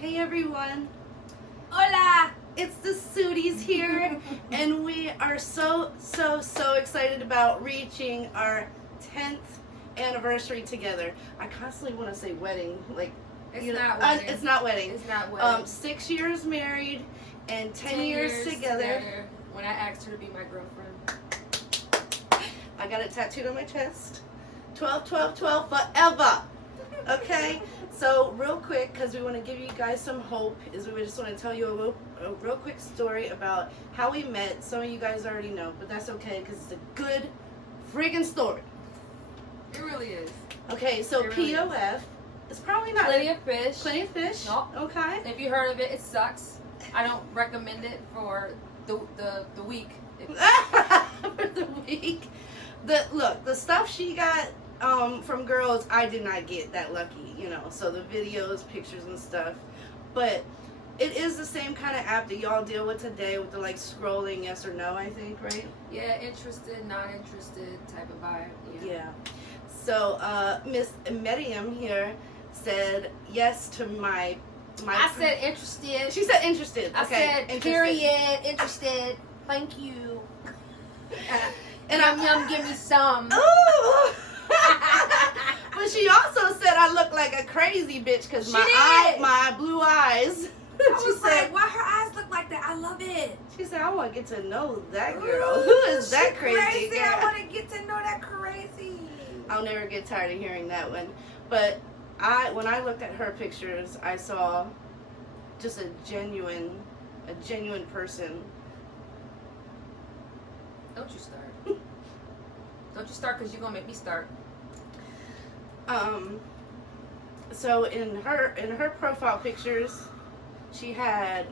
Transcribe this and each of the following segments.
Hey everyone, Hola! it's the Sooties here, and we are so excited about reaching our 10th anniversary together. I constantly want to say wedding, like, It's you know, not wedding. it's not wedding. It's not wedding. 6 years married and 10 years together. When I asked her to be my girlfriend. I got it tattooed on my chest. 12, 12, 12 forever. Okay? So real quick, because we want to give you guys some hope, is we just want to tell you a real quick story about how we met. Some of you guys already know, but that's okay because it's a good friggin' story. It really is. Okay, so It really POF is probably not Plenty of fish. Plenty of fish. Nope. Okay. If you heard of it, it sucks. I don't recommend it for the week. For the week. The stuff she got from girls, I did not get that lucky, you know. So the videos, pictures, and stuff. But it is the same kind of app that y'all deal with today with the like scrolling yes or no, I think, right? Yeah, interested, not interested type of vibe. Yeah. So Miss Miriam here said yes to my. I said interested. She said interested. I Okay, said interested. period, interested. Thank you. And yum, give me some. Ooh. But she also said I look like a crazy bitch because my blue eyes. I She was said, like, why her eyes look like that? I love it. she said, I want to get to know that girl. Ooh, Who is that she crazy girl? I want to get to know that crazy. I'll never get tired of hearing that one. But when I looked at her pictures, I saw just a genuine person. Don't you start. Don't you start because you're going to make me start. So in her profile pictures, she had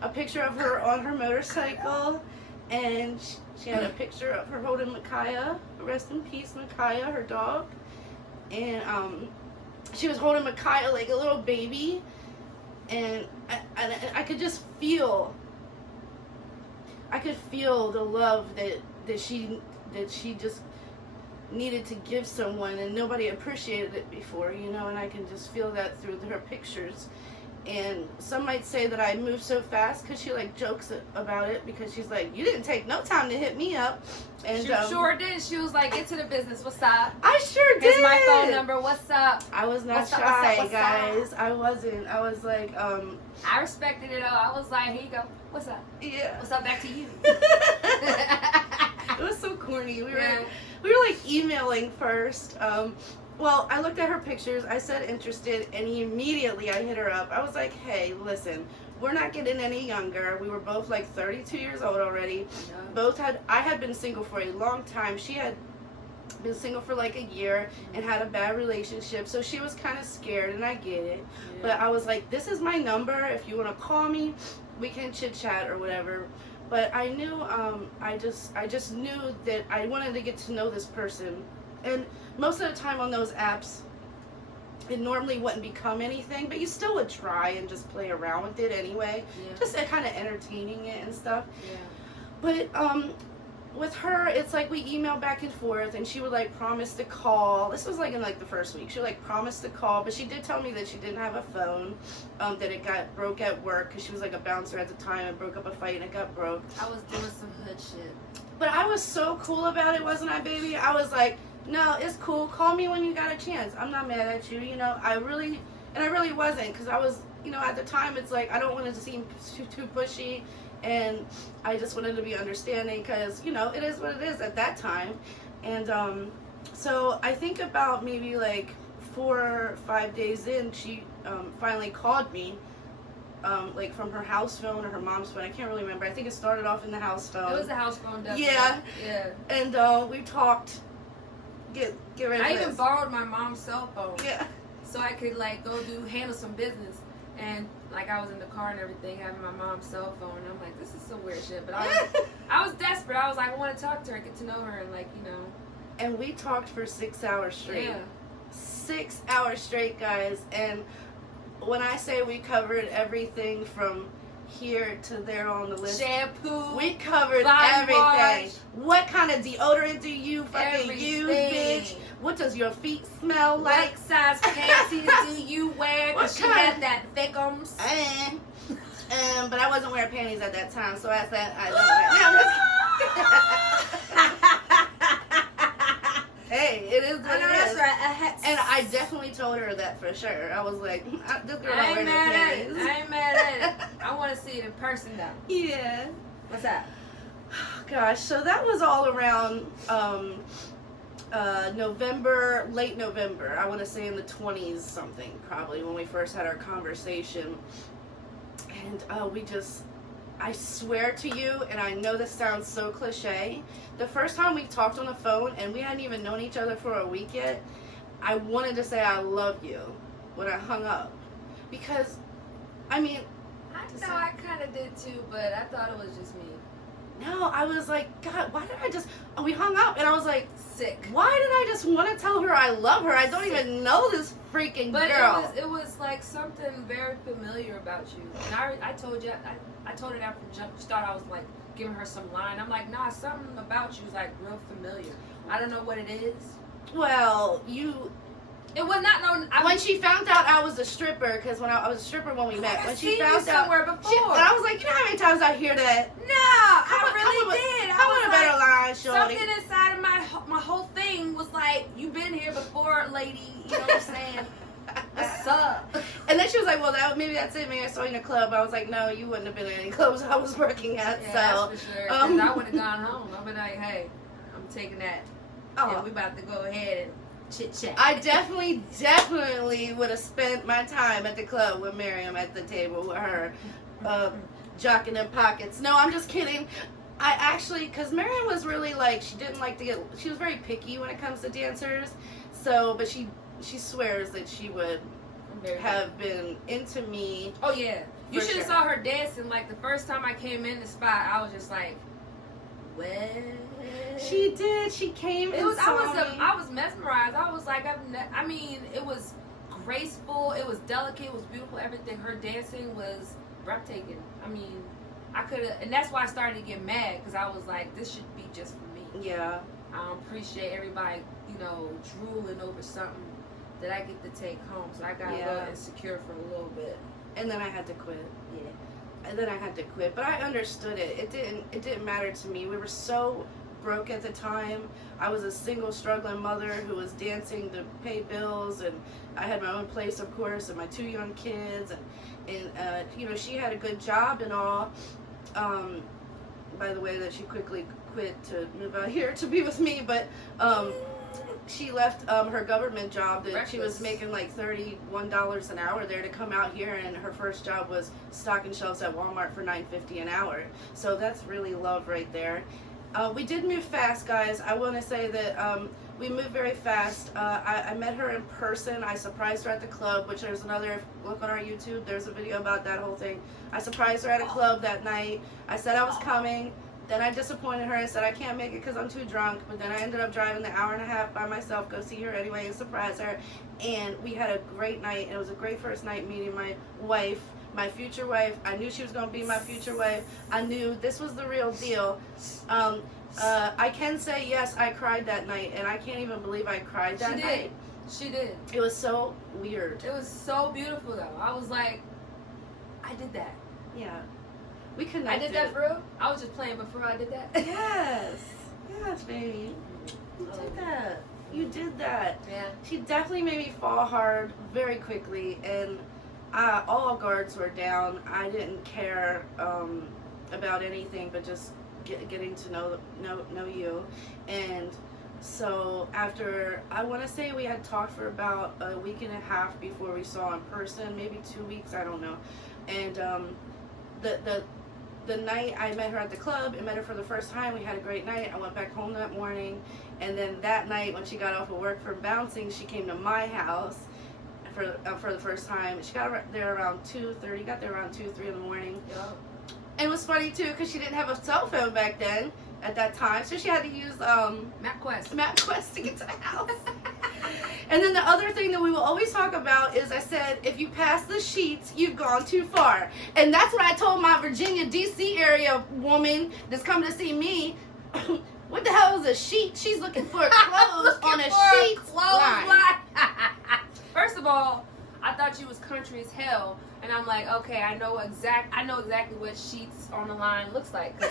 a picture of her on her motorcycle, and she had a picture of her holding Micaiah. Rest in peace, Micaiah, her dog. And she was holding Micaiah like a little baby, and I could just feel. I could feel the love that she just needed to give someone, and nobody appreciated it before, you know, and I can just feel that through her pictures. And some might say that I move so fast because she like jokes about it, because she's like, you didn't take no time to hit me up. And She sure did. She was like, get to the business. What's up? I sure did. Here's my phone number. What's up? I was not What's up, shy, what's up, what's guys. I wasn't. I was like, I respected it all. I was like, here you go. What's up? yeah. What's up? Back to you. It was so corny. We were like emailing first. Well, I looked at her pictures. I said interested, and immediately I hit her up. I was like, hey, listen, we're not getting any younger. We were both like 32 years old already. Yeah. I had been single for a long time. She had been single for like a year and had a bad relationship, so she was kind of scared, and I get it. Yeah. But I was like, this is my number. If you want to call me, we can chit chat or whatever. But I knew, I just knew that I wanted to get to know this person. And most of the time on those apps, it normally wouldn't become anything, but you still would try and just play around with it anyway. Yeah. Just kind of entertaining it and stuff. Yeah. But with her, it's like we email back and forth, and she would like promise to call. This was like in like the first week. She would like promise to call, but she did tell me that she didn't have a phone, that it got broke at work because she was like a bouncer at the time and broke up a fight and it got broke. I was doing some hood shit. But I was so cool about it, wasn't I, baby? I was like, no, it's cool. Call me when you got a chance. I'm not mad at you, you know. I really wasn't, because I was, you know, at the time, it's like I don't want it to seem too pushy, and I just wanted to be understanding, because, you know, it is what it is at that time. And so I think about maybe like 4 or 5 days in, she finally called me. Like from her house phone or her mom's phone. I can't really remember. I think it started off in the house phone. It was the house phone, definitely. Yeah. Yeah. And we talked. Get ready. I for even this. borrowed my mom's cell phone. Yeah. So I could like go handle some business. And like I was in the car and everything, having my mom's cell phone. And I'm like, this is some weird shit. But I was desperate. I was like, I want to talk to her, get to know her, and like, you know. And we talked for 6 hours straight. Yeah. 6 hours straight, guys. And when I say we covered everything from here to there on the list. Shampoo. We covered body everything. wash. What kind of deodorant do you fucking use, Everything. bitch? what does your feet smell like? What size panties do you wear? What Because she kind? had that thickums. But I wasn't wearing panties at that time, so I said I don't wear. No, I'm just hey, it is what I know it that's is. right. And I definitely told her that for sure. I was like, this girl I don't ain't wear no mad at it. panties. I ain't mad at it. I want to see it in person though. Yeah. What's that? Gosh, so that was all around November, late November. I want to say in the 20s something, probably, when we first had our conversation. And we just, I swear to you, and I know this sounds so cliche, the first time we talked on the phone, and we hadn't even known each other for a week yet, I wanted to say I love you when I hung up. Because, I mean, I know I kind of did too, but I thought it was just me. no, I was like, God, why did I just, we hung up, and I was like, Sick. why did I just want to tell her I love her? I don't even know this freaking But girl. it was like something very familiar about you. And I told you, I told her that from jump start. I was like giving her some line. I'm like, nah, something about you is like real familiar. I don't know what it is. Well, It was not no. when she found out I was a stripper, because when I was a stripper when we met, when she seen you found out, somewhere before. and I was like, you know how many times I hear that? No, I really with, did. Come I with was a better like, line, shorty. something inside of my whole thing was like, you been here before, lady. You know what I'm saying? What's up? And then she was like, well, maybe that's it. Maybe I saw you in a club. I was like, no, you wouldn't have been in any clubs I was working at. Yeah, so that's for sure. 'Cause I would have gone home. I'd been like, hey, I'm taking that. Oh. And we about to go ahead and chit chat. I definitely would have spent my time at the club with Miriam at the table with her, jocking in pockets. No, I'm just kidding. I actually, because Miriam was really like, she didn't like to get, she was very picky when it comes to dancers. So, but she swears that she would have been into me. Oh yeah, you For should have sure. saw her dancing. Like the first time I came in the spot, I was just like, what? She did. She came It and was. saw me. I was mesmerized. I was like, I mean, it was graceful. It was delicate. It was beautiful. Everything. Her dancing was breathtaking. I mean, I could have, and that's why I started to get mad because I was like, this should be just for me. Yeah. I don't appreciate everybody, drooling over something that I get to take home. So I got a little insecure for a little bit. And then I had to quit. Yeah. And then I had to quit. But I understood it. It didn't matter to me. We were so broke at the time. I was a single struggling mother who was dancing to pay bills, and I had my own place, of course, and my 2 young kids, and she had a good job and all. By the way, that she quickly quit to move out here to be with me, but she left her government job that she was making like $31 an hour there to come out here, and her first job was stocking shelves at Walmart for $9.50 an hour. So that's really love right there. We did move fast, guys. I want to say that we moved very fast. I met her in person. I surprised her at the club, which there's another, look on our YouTube, there's a video about that whole thing. I surprised her at a club that night. I said I was coming. Then I disappointed her and said I can't make it because I'm too drunk. But then I ended up driving the hour and a half by myself, go see her anyway and surprise her. And we had a great night. And it was a great first night meeting my wife, my future wife. I knew she was going to be my future wife. I knew this was the real deal. I can say, yes, I cried that night. And I can't even believe I cried that night. She did. It was so weird. It was so beautiful, though. I was like, I did that. Yeah. We connected. I did that for real? I was just playing before I did that. Yes. Yes, baby. You did that. You did that. Yeah. She definitely made me fall hard very quickly, and all guards were down. I didn't care about anything but just getting to know you. And so after, I want to say we had talked for about a week and a half before we saw in person, maybe 2 weeks, I don't know. And the night I met her at the club and met her for the first time, we had a great night. I went back home that morning, and then that night when she got off of work from bouncing, she came to my house for the first time. She got there around 2:30, got there around 2, 3 in the morning. Yep. And it was funny too because she didn't have a cell phone back then at that time, so she had to use MapQuest to get to the house. And then the other thing that we will always talk about is, I said, if you pass the sheets, you've gone too far. And that's what I told my Virginia, D.C. area woman that's coming to see me. What the hell is a sheet? She's looking for clothes on a sheet line. First of all, I thought you was country as hell, and I'm like, okay, I know exactly what sheets on the line looks like. 'Cause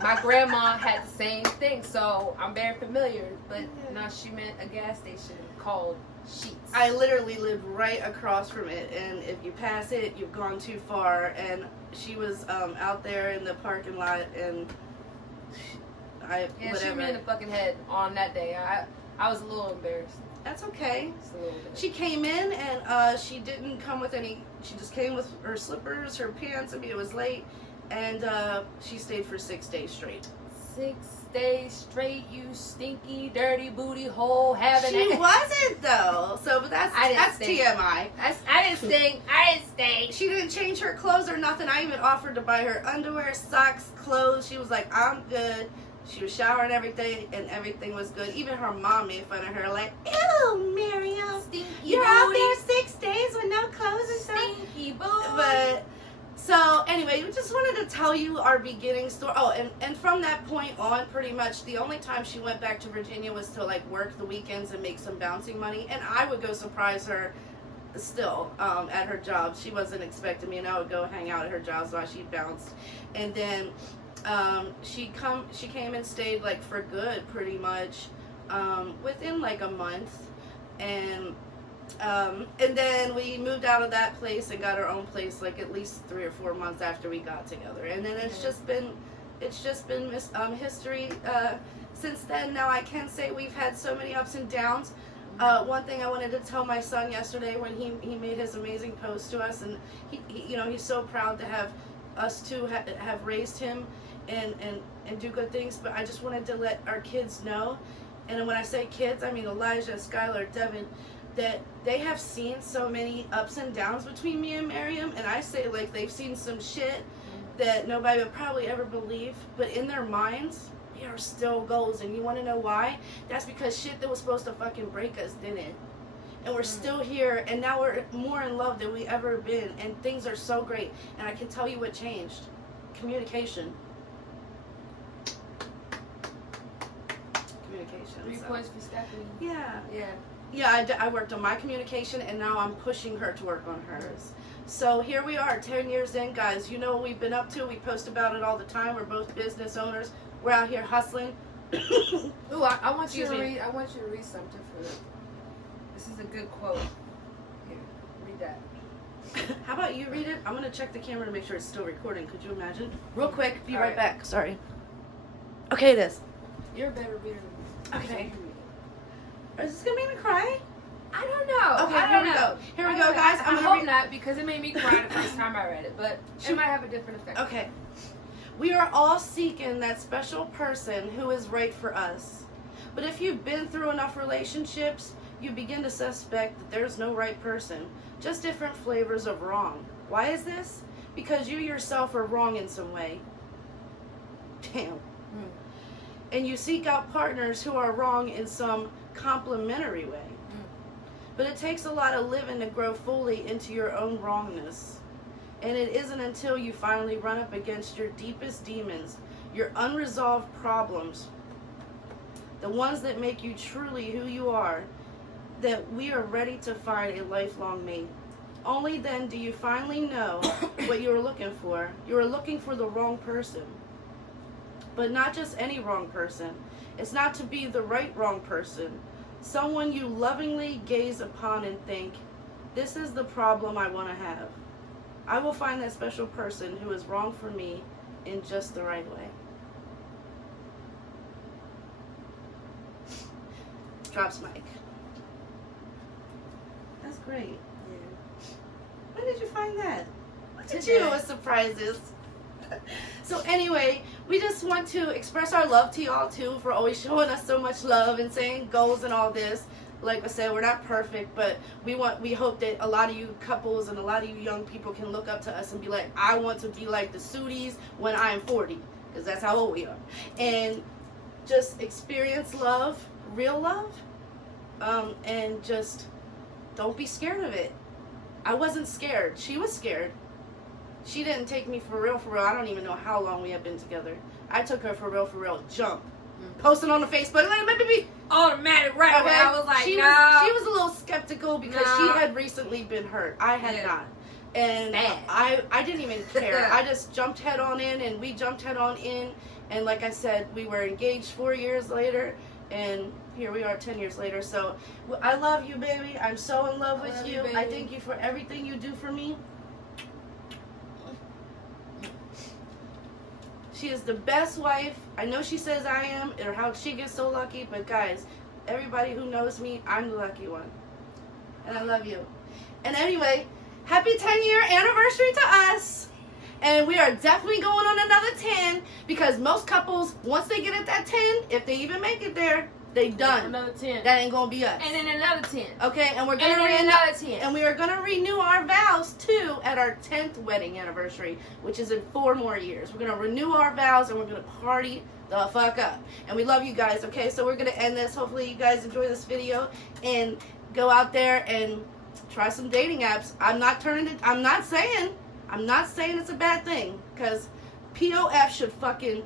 my grandma had the same thing, so I'm very familiar. But now she meant a gas station called Sheets. I literally lived right across from it, and if you pass it, you've gone too far. And she was out there in the parking lot, and She hit whatever. me in the fucking head on that day. I was a little embarrassed. That's okay. Just a little bit. She came in, and she didn't come with any. She just came with her slippers, her pants. I mean, it was late, and she stayed for 6 days straight. 6 days straight, you stinky, dirty booty hole having She it. wasn't though. So, but that's stink. TMI. I didn't stink. I didn't stink. She didn't change her clothes or nothing. I even offered to buy her underwear, socks, clothes. She was like, I'm good. She was showering everything, and everything was good. Even her mom made fun of her, like, ew, Miriam, Stinky you're out booty. there 6 days with no clothes and stuff. Stinky booty. But, so, anyway, we just wanted to tell you our beginning story. Oh, and from that point on, pretty much, the only time she went back to Virginia was to, like, work the weekends and make some bouncing money. And I would go surprise her still at her job. She wasn't expecting me, and I would go hang out at her jobs while she bounced. And then she came and stayed like for good pretty much within like a month, and then we moved out of that place and got our own place like at least 3 or 4 months after we got together. And then it's just been history since then. Now I can say we've had so many ups and downs. One thing I wanted to tell my son yesterday when he made his amazing post to us, and he he's so proud to have us two have raised him and do good things. But I just wanted to let our kids know, and when I say kids, I mean Elijah, Skylar, Devin, that they have seen so many ups and downs between me and Miriam. And I say, like, they've seen some shit that nobody would probably ever believe, but in their minds we are still goals. And you want to know why? That's because shit that was supposed to fucking break us didn't. And we're still here, and now we're more in love than we ever been, and things are so great. And I can tell you what changed. Communication. 3 points for Stephanie. Yeah. Yeah. I worked on my communication, and now I'm pushing her to work on hers. So here we are, 10 years in, guys. You know what we've been up to. We post about it all the time. We're both business owners. We're out here hustling. Ooh, I want you Excuse to me. read. I want you to read something for them. This is a good quote. Here, read that. How about you read it? I'm going to check the camera to make sure it's still recording. Could you imagine? Real quick. Be All right right. back. Sorry. Okay, it is. You're a better reader than me. Okay. So you read it. Is this going to make me cry? I don't know. Okay, I here don't we know. go. Here we I go, don't know. guys. I I'm gonna hope read. not, because it made me cry the first time I read it, but Shoot. it might have a different effect. Okay. We are all seeking that special person who is right for us. But if you've been through enough relationships, you begin to suspect that there's no right person, just different flavors of wrong. Why is this? Because you yourself are wrong in some way. Damn. And you seek out partners who are wrong in some complementary way. But it takes a lot of living to grow fully into your own wrongness. And it isn't until you finally run up against your deepest demons, your unresolved problems, the ones that make you truly who you are, that we are ready to find a lifelong mate. Only then do you finally know what you are looking for. You are looking for the wrong person. But not just any wrong person. It's not to be the right wrong person. Someone you lovingly gaze upon and think, this is the problem I want to have. I will find that special person who is wrong for me in just the right way. Drops mic. That's great. Yeah. When did you find that? Look at Today. you with surprises. So anyway, we just want to express our love to y'all too for always showing us so much love and saying goals and all this. Like I said, we're not perfect, but we hope that a lot of you couples and a lot of you young people can look up to us and be like, I want to be like the Sudis when I am 40, because that's how old we are. And just experience love, real love, and just don't be scared of it. I wasn't scared. She was scared. she didn't take me for real. I don't even know how long we have been together. I took her for real. Jump. Posting on the Facebook, like, baby. Automatic right away. I was like, she no. She was a little skeptical because she had recently been hurt. I had not. And I didn't even care. I just jumped head on in, and we jumped head on in. And like I said, we were engaged 4 years later, and here we are 10 years later. So I love you, baby. I'm so in love with you. I thank you for everything you do for me. She is the best wife. I know she says I am, or how she gets so lucky, but guys, everybody who knows me, I'm the lucky one. And I love you. And anyway, happy 10-year anniversary to us. And we are definitely going on another 10, because most couples, once they get at that 10, if they even make it there, they done. Another 10. That ain't gonna be us. And then another 10. Okay, and we're gonna another 10. And we are gonna renew our vows too at our 10th wedding anniversary, which is in 4 more years. We're gonna renew our vows, and we're gonna party the fuck up. And we love you guys. Okay, so we're gonna end this. Hopefully you guys enjoy this video and go out there and try some dating apps. I'm not saying it's a bad thing, because POF should fucking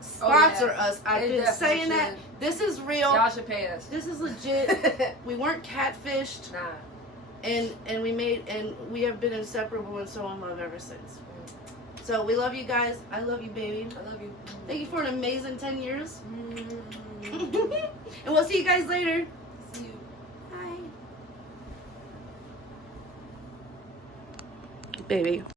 sponsor us. I've been saying that. This is real. Y'all should pay us. This is legit. We weren't catfished. Nah. And we have been inseparable and so in love ever since. So we love you guys. I love you, baby. I love you. Thank you for an amazing 10 years. And we'll see you guys later. See you. Bye. Baby.